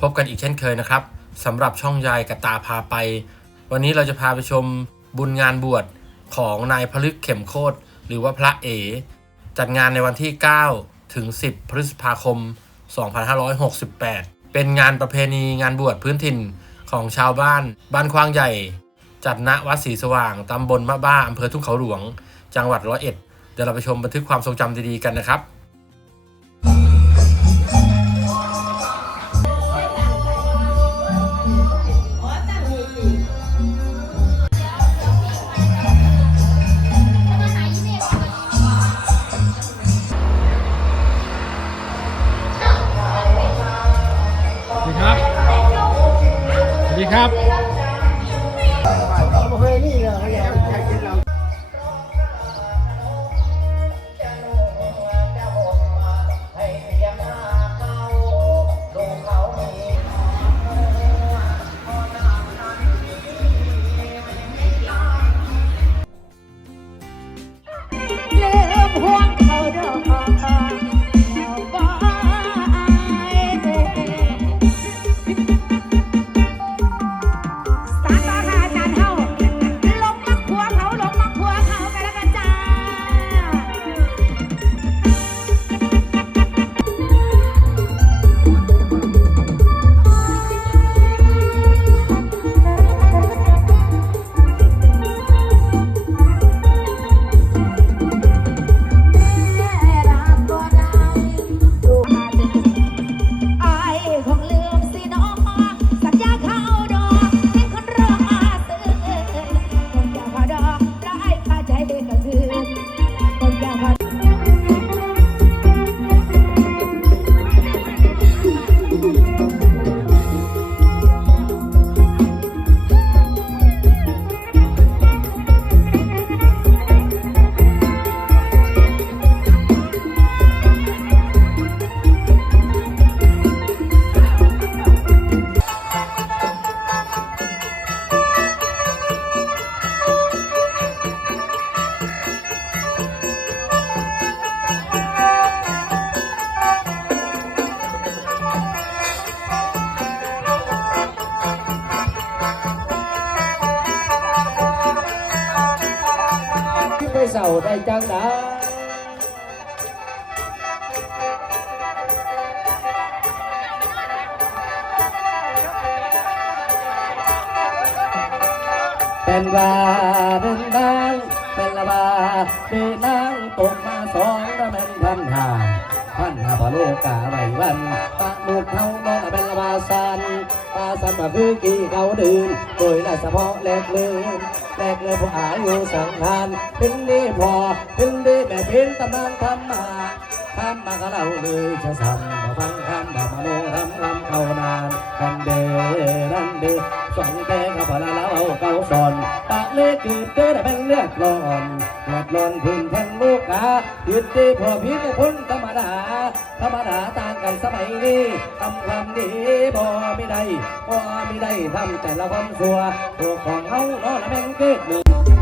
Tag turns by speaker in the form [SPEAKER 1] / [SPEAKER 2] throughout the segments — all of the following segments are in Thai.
[SPEAKER 1] พบกันอีกเช่นเคยนะครับสำหรับช่องยายกับตาพาไป วันนี้เราจะพาไปชมบุญงานบวชของนายพลึกเข็มโคตรหรือว่าพระเอ จัดงานในวันที่ 9 ถึง 10 พฤษภาคม 2568 เป็นงานประเพณีงานบวชพื้นถิ่นของชาวบ้าน บ้านควางใหญ่ จัดณวัดศรีสว่างตำบลมะบ้าอำเภอทุ่งเขาหลวง จังหวัดร้อยเอ็ดเดี๋ยวเราไปชมบันทึกความทรงจำดีๆกันนะครับ
[SPEAKER 2] ดีครับ
[SPEAKER 3] น
[SPEAKER 4] ตะลูกเขานอนเป็นลาสันตาสันมาคือกี่เขาดื่นโดยละเฉพาะแหลกลืนแลกเลยผู้อายุสังหารเป็นดีพอเป็นดีแม่เป็นตำนานทำมาทำมาก็เล่าเลยจะสั่งมาฟัง กันเดนันเดสองแต่กับพลาเล่าเก่าสอนปากเล็กจืดเกิดเป็นเลือดร้อนเลือดร้อนพื้นแทงลูกกายืดดีพอพิษพ้นธรรมดา ธรรมดาต่างกันสมัยนี้ทำความดีบ่ไม่ได้บ่ไม่ได้ทำแต่ละความชั่วตัวของเขาเนาะละแม่งเกิดหนึ่ง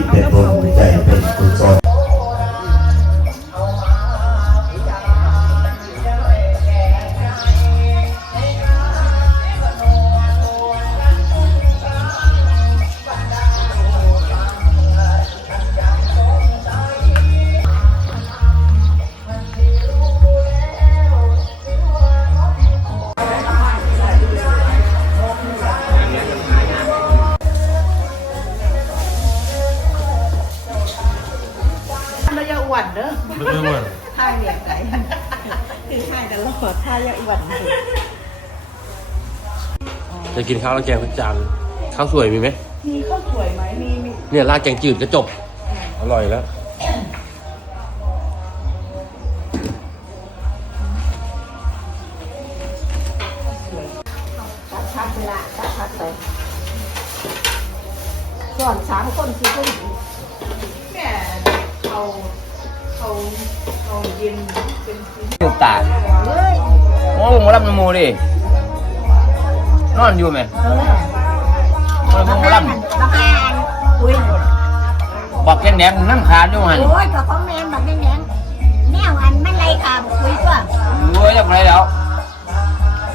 [SPEAKER 5] มีจิตเป็น กิ
[SPEAKER 1] นข้าวแล้วแกงทุกจานข้าวสวยมีไหม
[SPEAKER 3] มีข้าวสวยไหมมีมี
[SPEAKER 1] เนี่ยราดแกงจืดก็จบ อร่อยแล้ว
[SPEAKER 3] ตัดพัดเวลาตัดพัดไปก่อนสามคนคือผู้หญิง
[SPEAKER 4] ลูกตา
[SPEAKER 3] เฮ้ย
[SPEAKER 4] โอ้มึงมารับนโมดิ นอนอยู่ไหมมึงมารับ
[SPEAKER 3] ราคาอุ้ย
[SPEAKER 4] บอกแกแหนมน้ำขาดด้วยมัน
[SPEAKER 3] โอ้ยกับของแมนแบบแดงๆแมวอันไม่ไรค่ะคุยก็
[SPEAKER 4] รู้จะอะไป
[SPEAKER 3] แล้ว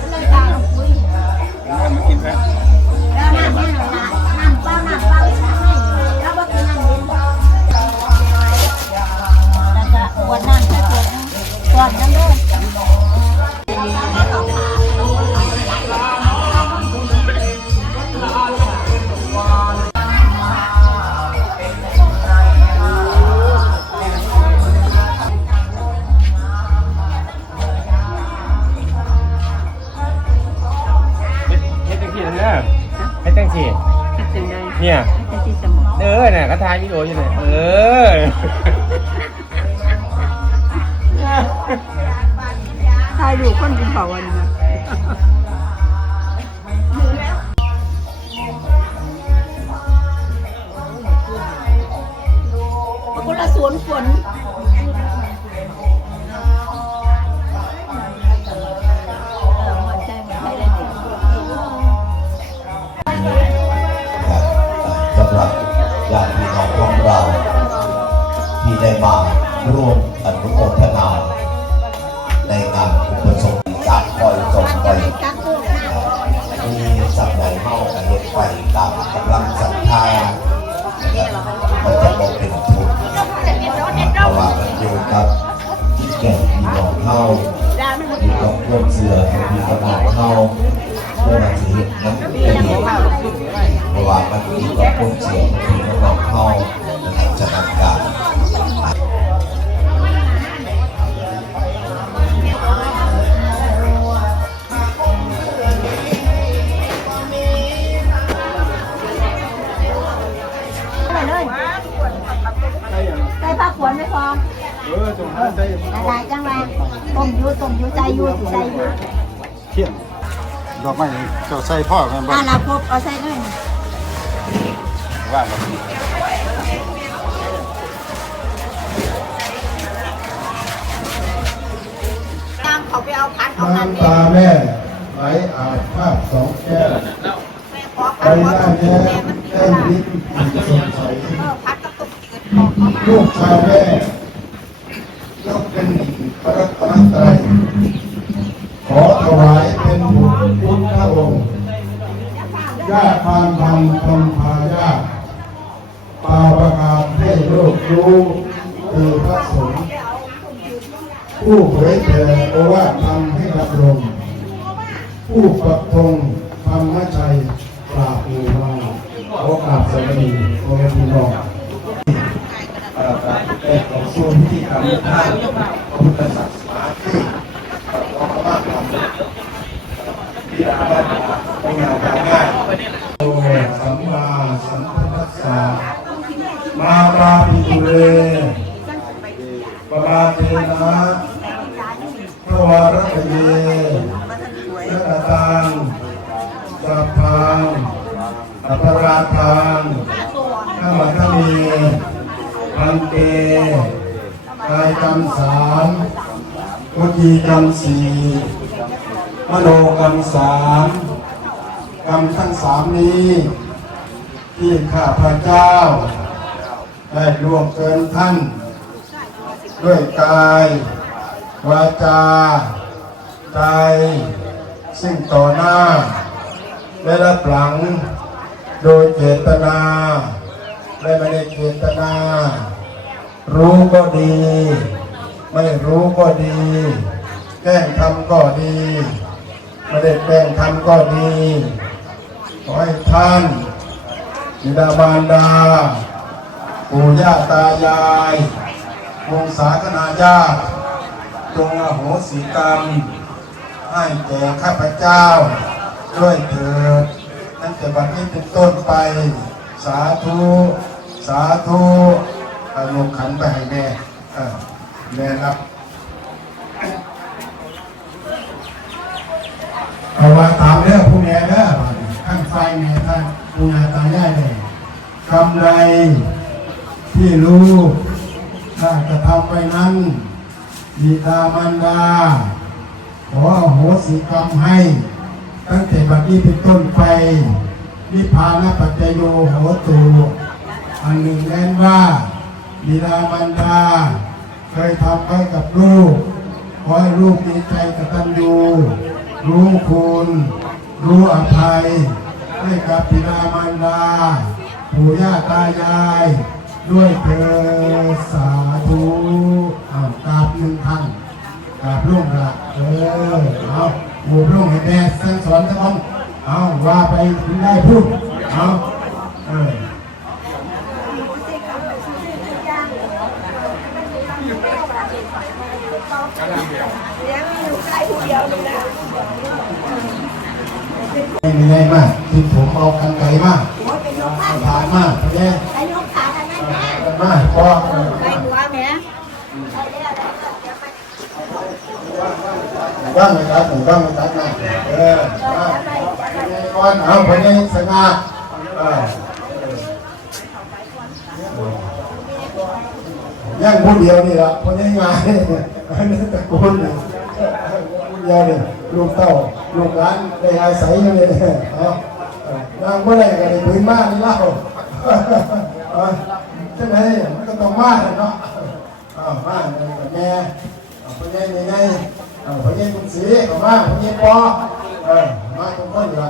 [SPEAKER 3] เลยค่ะ
[SPEAKER 5] คุยมันกินี่ละ ว่ามันมีกับพวกเสียงที่น้องเข้าจะทำการ
[SPEAKER 3] ไปเลยใส่ผักขวนไม่พอ
[SPEAKER 2] เออจงได้
[SPEAKER 3] หลายจังเลยต้มยูต้มยูใจยูสิใจยู
[SPEAKER 2] เขียนดอกไม้เจ้าใส่พ่อแม่นบ่
[SPEAKER 3] อ่าเราพบเอาใส่ด้วย
[SPEAKER 2] ว่าบ่
[SPEAKER 3] ตามเขาไปเอาพันเอาพัน
[SPEAKER 6] น้ำตาแม่ไหลอาบภาพสองแก้ว
[SPEAKER 3] ขอ
[SPEAKER 6] ใบ
[SPEAKER 3] พัน
[SPEAKER 6] ห
[SPEAKER 3] ขอ
[SPEAKER 6] น้า
[SPEAKER 3] ต้ม
[SPEAKER 6] แย้
[SPEAKER 3] แม่
[SPEAKER 6] ม
[SPEAKER 3] มันมี
[SPEAKER 6] แก้
[SPEAKER 3] เว
[SPEAKER 6] ม
[SPEAKER 3] ลา
[SPEAKER 6] ลิ้นสดใส
[SPEAKER 3] เออพัดกับตุกจืดออกมา
[SPEAKER 6] ลูกชายแม่ยกเป็นหญิงพระรัตนตรัยขอถวายเป็นบุตรพุทธองค์ญาติพานธรรมธรรมพาปาประกาศให้โลก รู้คือพระสงฆ์ผู้เผยแผ่โอวาทธรรมให้ดำรงผู้ปักธงธรรมชัยปราบหมู่มาโอกาบสวัสดีโอแม่พี่น้องเอ่อเป็นของส่วนที่ทำท่านพระพุทธศา วจีกรรมสี่มโนกรรมสามกรรมทั้งสามนี้ ที่ข้าพระเจ้า ได้ล่วงเกินท่าน ด้วยกาย วาจา ใจ ซึ่งต่อหน้า และรับหลัง โดยเจตนา และไม่ได้เจตนา รู้ก็ดี ไม่รู้ก็ดี แกล้งทำก็ดีไม่ได้แกล้งทำก็ดี ขอให้ท่านบิดาบารดา ปู่ย่าตายายวงศาคณาญาติจงอโหสิกรรม ให้แก่ข้าพเจ้า ด้วยเถิดตั้งแต่บัดนี้เป็นต้นไป สาธุ สาธุอาลงขันไปให้แม่ เออแม่รับเอาว่าตามเรื่องผู้แม่เด้อข้างไฟแม่ท่านผู้งานตายได้เลยกำไรที่รู้ถ้ากระทำไปนั้นบิดามารดา ขออโหสิกรรมให้ ตั้งแต่บัดนี้เป็นต้นไปนิพพานปัจจโยโหตูอันหนึ่งแม้นว่าบิดามารดา เคยทำไว้กับลูกขอให้ลูกมีใจกตัญญูรู้คุณ รู้อภัยให้กับบิดามารดาปู่ย่าตายาย ด้วยเถิดสาธุอ้าวกราบหนึ่งท่านกราบลูกละเออเอาหมู่ลูกให้แม่สั่งสอนทั้งคนเอาว่าไปคุณได้พูดเอาเออ ไม่มีอะไรมากที่ผมเอากันไกลมากเอาผ่านมากเพราะแย่
[SPEAKER 3] ไปยกขากันไหมแม่
[SPEAKER 6] มากพอเออ
[SPEAKER 3] ไปหัวแม่
[SPEAKER 6] บ้างเลยครับผมบ้างเลยครับนะเออมาก่อนเอาเพราะแย่สง่าเออยังพูดเดียวนี่ละเพราะแย่งาน เนี่ยอันนี้ตะกนเนี่ยพูดเดียวเนี่ยลูกเต้าลูกหลานได้อาศัยอยู่เลยเอาเออนางเมื่อไรก็ได้ปืนมานี่เล่าเออจังไงมันก็ต้องมาเนาะเอามาเนี่ยกับแม่พ่อใหญ่แม่ใหญ่พ่อใหญ่คุณสีเอามาพ่อใหญ่ปอเออมาทุกคนอยู่ละ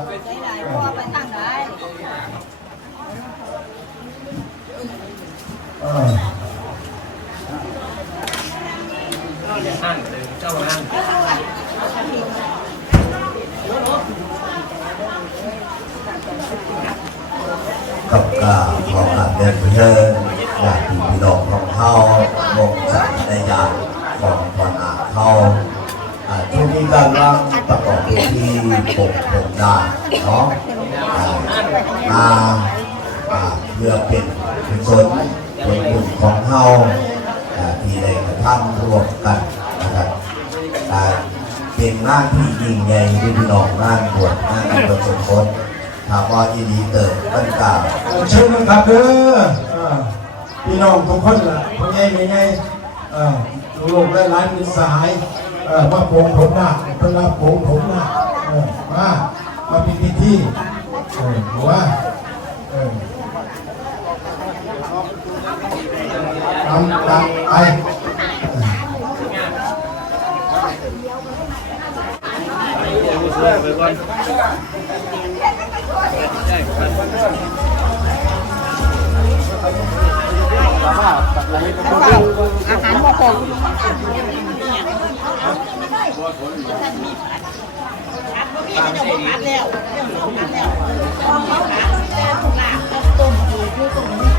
[SPEAKER 3] พ่อ ไปทางไหน
[SPEAKER 6] เออ
[SPEAKER 5] กับกาของอาเดินเชิญอยากพี่น้องของเขาลงสัตในยานของพรอาเขาอ่าช่วงนี้การร่างประกอบพิธีปกผมดาเนาะมาเพื่อเป็นกุศลผลบุญของเขาที่ได้กระทำร่วมกัน เป็นงานที่ยิ่งใหญ่ที่พี่น้องงานบวชงานอุปสมบทถามว่ายินดีเติบตั้งกา
[SPEAKER 6] เอาเชิญมันครับเด้ออพี่น้องทุกคนล่ะพ่อใหญ่แม่ใหญ่เออลูกและหลานมีสายเออมาโปงผมหน้าเพิ่นรับโปงผมหน้าเออมามาเป็นพิธีเออว่าเออทำตามไป
[SPEAKER 1] về con อาหารบ่คงอันนี้มีผัดแล้วผัดแล้วเขาหาแล้วลาต้มอยู่อยู่ตรงนี้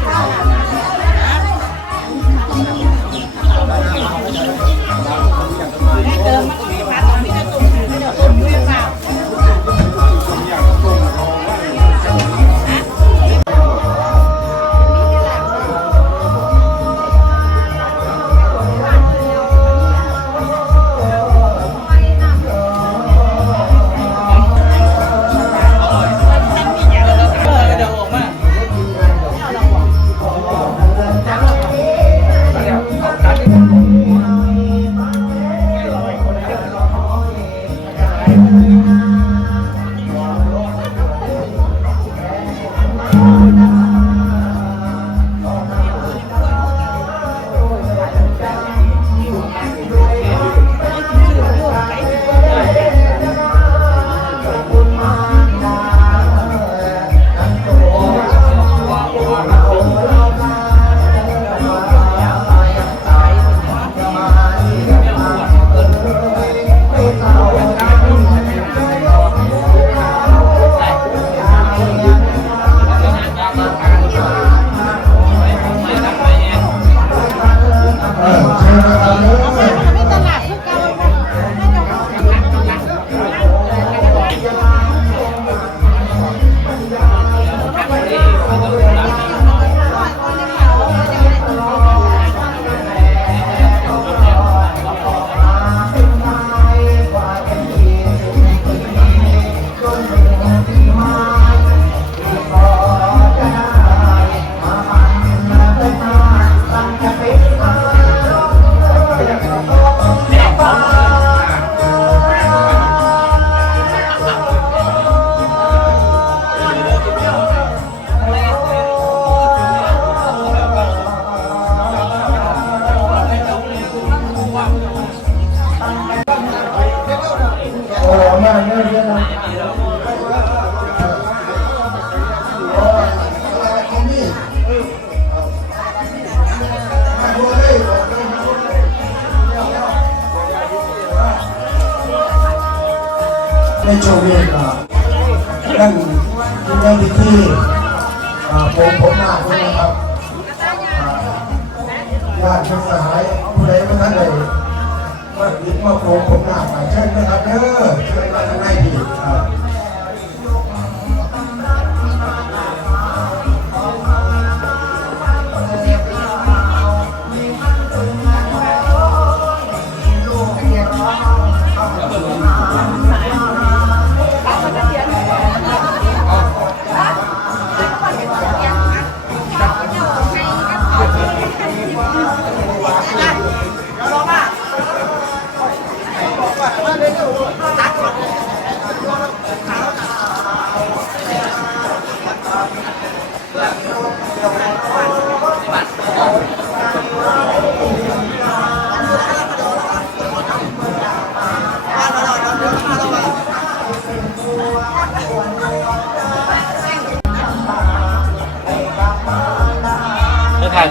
[SPEAKER 7] เติม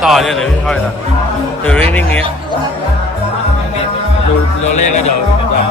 [SPEAKER 7] ต่อเนี่ยหรือถ่อยต่อหรือนิ่งๆเนี้ยดูดูเลขแล้วเดี๋ยวจะ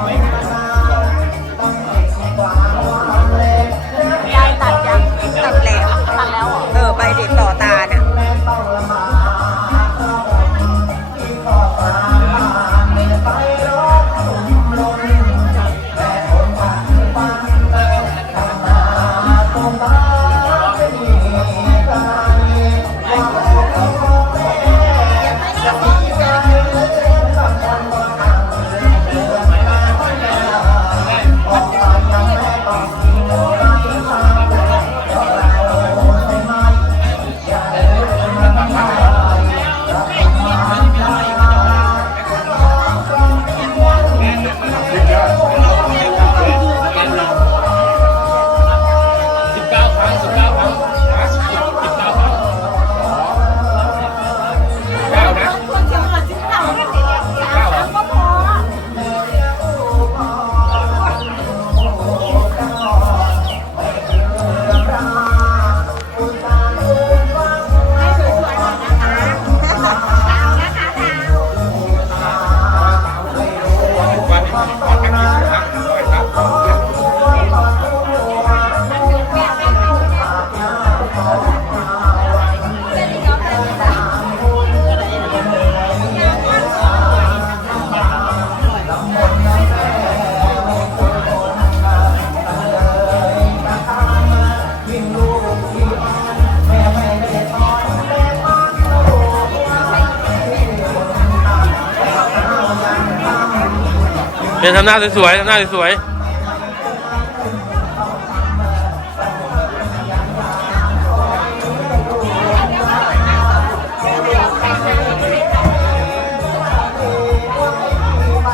[SPEAKER 8] เป็น
[SPEAKER 7] ทำหน้าสวยๆทำหน้าสวยๆ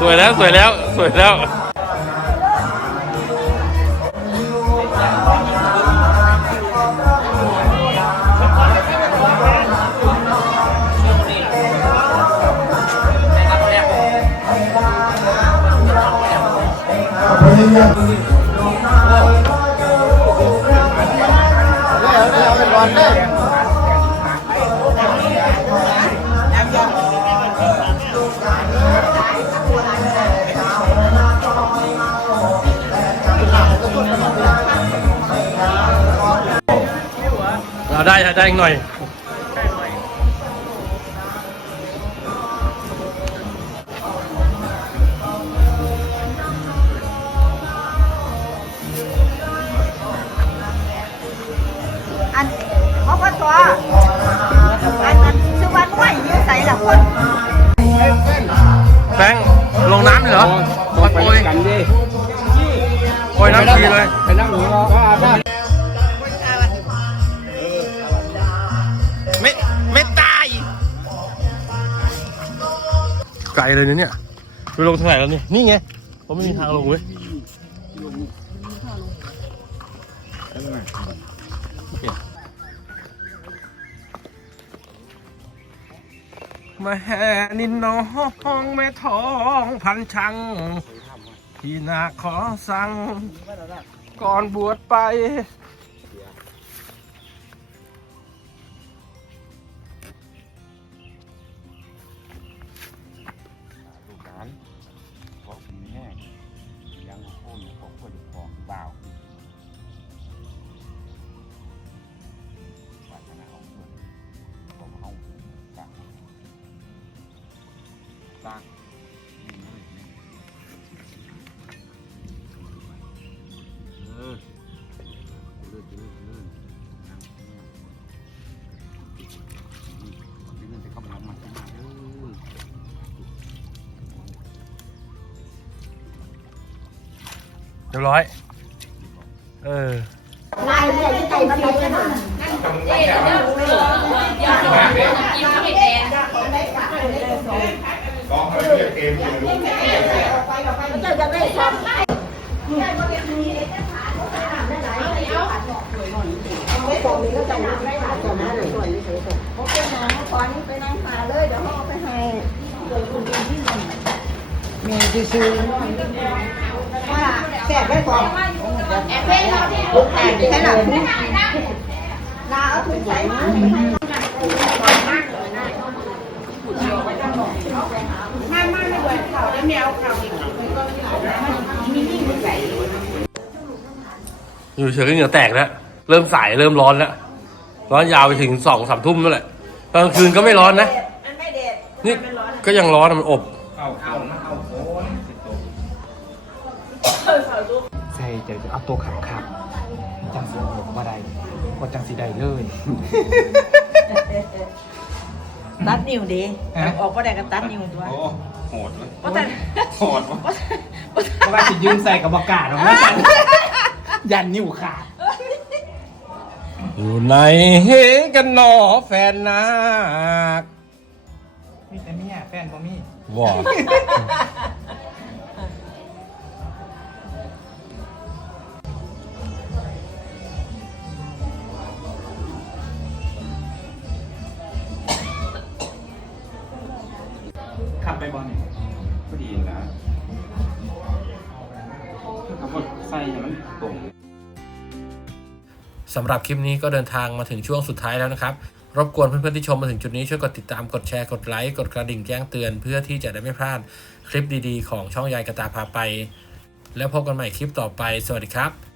[SPEAKER 7] สวยแล้ว สวยแล้ว สวยแล้ว
[SPEAKER 1] พยายาม
[SPEAKER 7] อีกหน่อย
[SPEAKER 8] อันเพราะว่าตัวอันนั้นชื่อว่าน้อยอยู่ใส่ละคน
[SPEAKER 7] แบงค์ลงน้ำเลยเหรอโอยโอย
[SPEAKER 9] กันดิ
[SPEAKER 7] โอยน้ำทีเลย
[SPEAKER 9] ไปนั่งหนูก็อาบน้
[SPEAKER 7] ไม่ไม่ตายไกลเลยนะเนี่ยไปลงทางไหนแล้วนี่นี่ไงผมไม่มีทางลงเว้ย มาแห่นินน้องแม่ทองพันชัง พี่นาขอสั่งก่อนบวชไป
[SPEAKER 1] เรียบร้อย เออ
[SPEAKER 8] ลายเนี่ยที่ไก่มันไหลกันน่ะเจ้าจะได้ซ้ำไม่บอกนี่ก็จะนั่งได้ค่ะจะนั่งก่อนนี่เฉยๆเขาไปนั่งขอนี่ไปนั่งขาเลยเดี๋ยวเขาเอาไปให้เมียซื้อว่าแสบได้ก่อนแอบเพ่งเราที่ลูกแตกแค่หนักลาเอาถุงใส่มา
[SPEAKER 1] อยู่เฉยก็เหงื่อแตกแล้ว เริ่มสายเริ่มร้อนแล้ว ร้อนยาวไปถึงสองสามทุ่มนั่นแหละกลางคืนก็ไม่ร้อนนะ นี่ก็ยังร้อนมันอบ
[SPEAKER 2] ใช่จะเอาตัวขับขับจังสีออกมาได้ก็จังสีได้เลย
[SPEAKER 10] ตัดนิ้วดี
[SPEAKER 2] ฮะ
[SPEAKER 10] ออกก็ได้ก็ตัดนิ้วตัว
[SPEAKER 2] โอ้โหดเลย
[SPEAKER 10] ว่าแต่
[SPEAKER 2] โหดวะเพราะว่าสิยืนใส่กับอากาศหรอกนะยันนิ้วขาด
[SPEAKER 1] อยู่ในกันหนอแฟนนาค
[SPEAKER 2] มีแต่เมียแฟนบ่มี
[SPEAKER 1] ว่า
[SPEAKER 2] ขั
[SPEAKER 1] สำหรับคลิปนี้ก็เดินทางมาถึงช่วงสุดท้ายแล้วนะครับ รบกวนเพื่อนๆที่ชมมาถึงจุดนี้ช่วยกดติดตามกดแชร์กดไลค์กดกระดิ่งแจ้งเตือน เพื่อที่จะได้ไม่พลาดคลิปดีๆ ของช่องยายกระตาพาไป แล้วพบกันใหม่คลิปต่อไป สวัสดีครับ